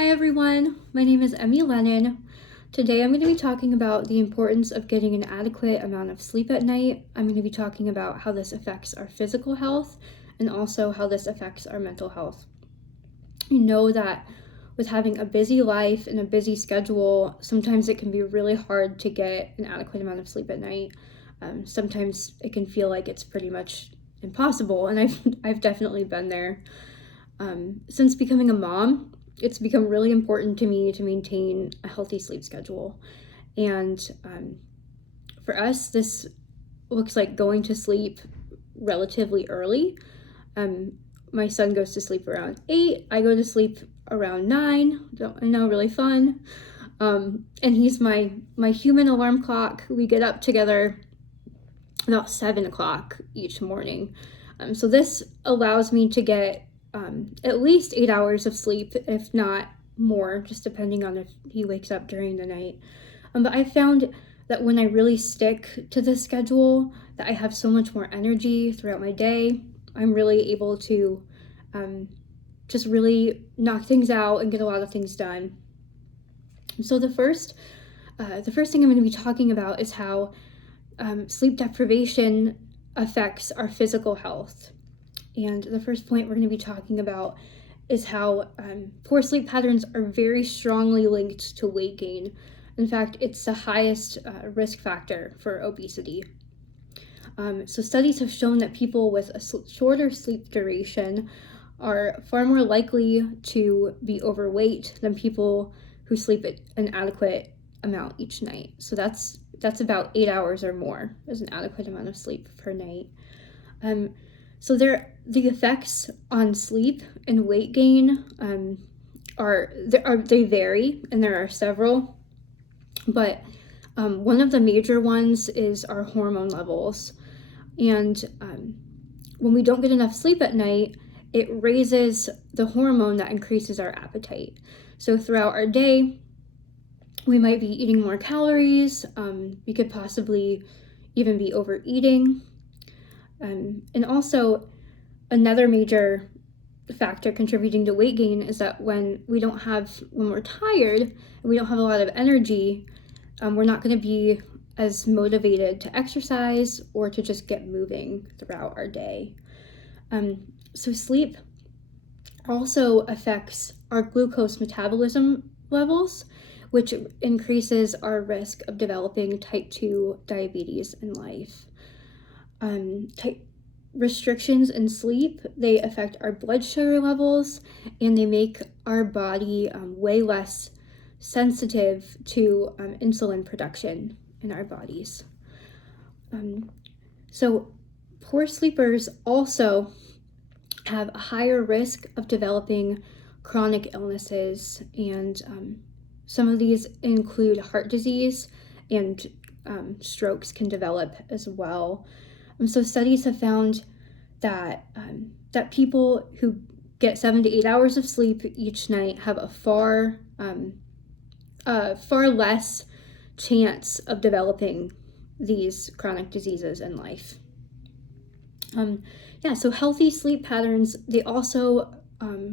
Hi everyone, my name is Emmy Lennon. Today I'm going to be talking about the importance of getting an adequate amount of sleep at night. I'm going to be talking about how this affects our physical health and also how this affects our mental health. You know that with having a busy life and a busy schedule, sometimes it can be really hard to get an adequate amount of sleep at night. Sometimes it can feel like it's pretty much impossible, and I've definitely been there. Since becoming a mom, it's become really important to me to maintain a healthy sleep schedule. And for us, this looks like going to sleep relatively early. My son goes to sleep around 8. I go to sleep around 9. I know, really fun. And he's my human alarm clock. We get up together about 7 o'clock each morning. So this allows me to get at least 8 hours of sleep, if not more, just depending on if he wakes up during the night. But I found that when I really stick to this schedule, that I have so much more energy throughout my day. I'm really able to just really knock things out and get a lot of things done. So the first thing I'm going to be talking about is how sleep deprivation affects our physical health. And the first point we're going to be talking about is how poor sleep patterns are very strongly linked to weight gain. In fact, it's the highest risk factor for obesity. So studies have shown that people with a shorter sleep duration are far more likely to be overweight than people who sleep an adequate amount each night. So that's about 8 hours or more is an adequate amount of sleep per night. So the effects on sleep and weight gain they vary, and there are several. But one of the major ones is our hormone levels. And when we don't get enough sleep at night, it raises the hormone that increases our appetite. So throughout our day, we might be eating more calories. We could possibly even be overeating. And also, another major factor contributing to weight gain is that when we're tired and we don't have a lot of energy, we're not going to be as motivated to exercise or to just get moving throughout our day. So sleep also affects our glucose metabolism levels, which increases our risk of developing type 2 diabetes in life. Restrictions in sleep, they affect our blood sugar levels, and they make our body way less sensitive to insulin production in our bodies. So poor sleepers also have a higher risk of developing chronic illnesses, and some of these include heart disease, and strokes can develop as well. So studies have found that people who get 7 to 8 hours of sleep each night have a far less chance of developing these chronic diseases in life. So healthy sleep patterns, they also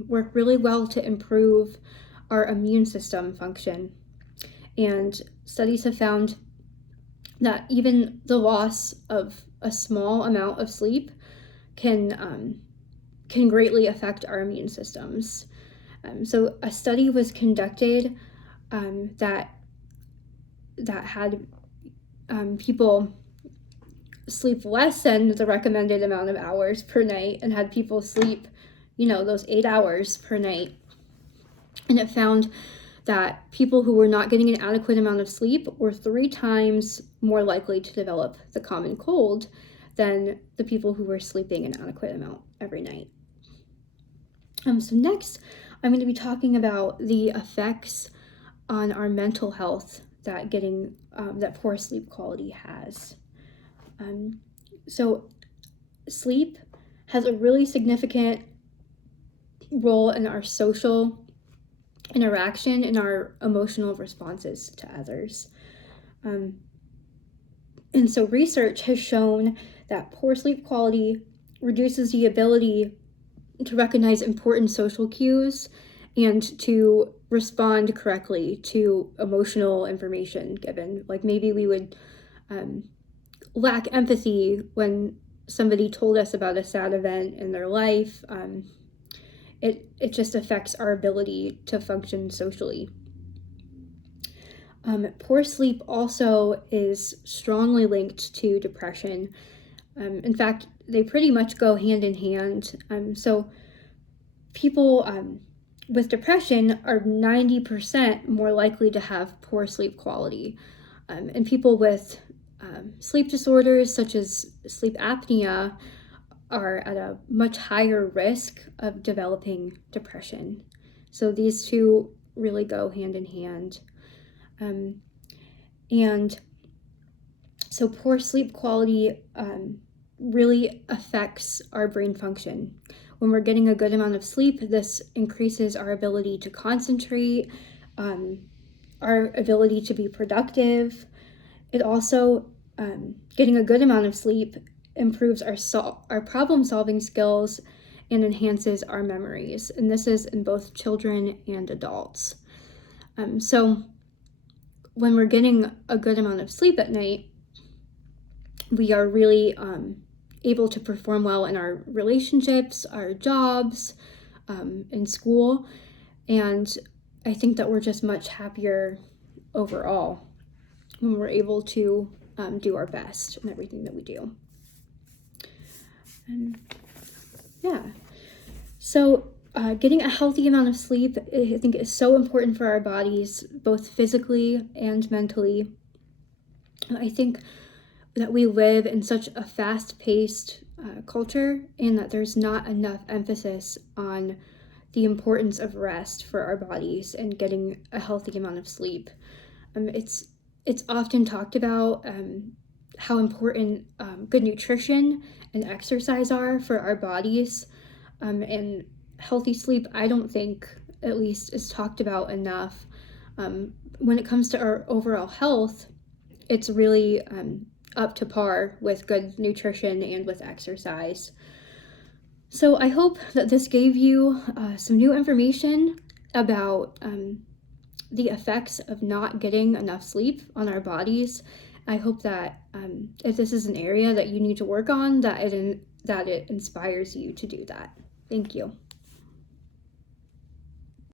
work really well to improve our immune system function. And studies have found that even the loss of a small amount of sleep can greatly affect our immune systems. So a study was conducted that had people sleep less than the recommended amount of hours per night and had people sleep, those 8 hours per night. And it found that people who were not getting an adequate amount of sleep were 3 times more likely to develop the common cold than the people who were sleeping an adequate amount every night. So next, I'm going to be talking about the effects on our mental health that poor sleep quality has. So sleep has a really significant role in our social interaction and our emotional responses to others. And so research has shown that poor sleep quality reduces the ability to recognize important social cues and to respond correctly to emotional information given. Like maybe we would lack empathy when somebody told us about a sad event in their life. It just affects our ability to function socially. Poor sleep also is strongly linked to depression. In fact, they pretty much go hand in hand. So people with depression are 90% more likely to have poor sleep quality. And people with sleep disorders such as sleep apnea are at a much higher risk of developing depression. So these two really go hand in hand. And so poor sleep quality really affects our brain function. When we're getting a good amount of sleep, this increases our ability to concentrate, our ability to be productive. It also, getting a good amount of sleep improves our problem-solving skills and enhances our memories. And this is in both children and adults. So when we're getting a good amount of sleep at night, we are really able to perform well in our relationships, our jobs, in school. And I think that we're just much happier overall when we're able to do our best in everything that we do. Yeah. So getting a healthy amount of sleep, I think, is so important for our bodies, both physically and mentally. I think that we live in such a fast-paced culture, and that there's not enough emphasis on the importance of rest for our bodies and getting a healthy amount of sleep. It's often talked about how important good nutrition and exercise are for our bodies, and healthy sleep, I don't think, at least, is talked about enough. When it comes to our overall health, it's really up to par with good nutrition and with exercise. So I hope that this gave you some new information about the effects of not getting enough sleep on our bodies. I hope that if this is an area that you need to work on, that it inspires you to do that. Thank you.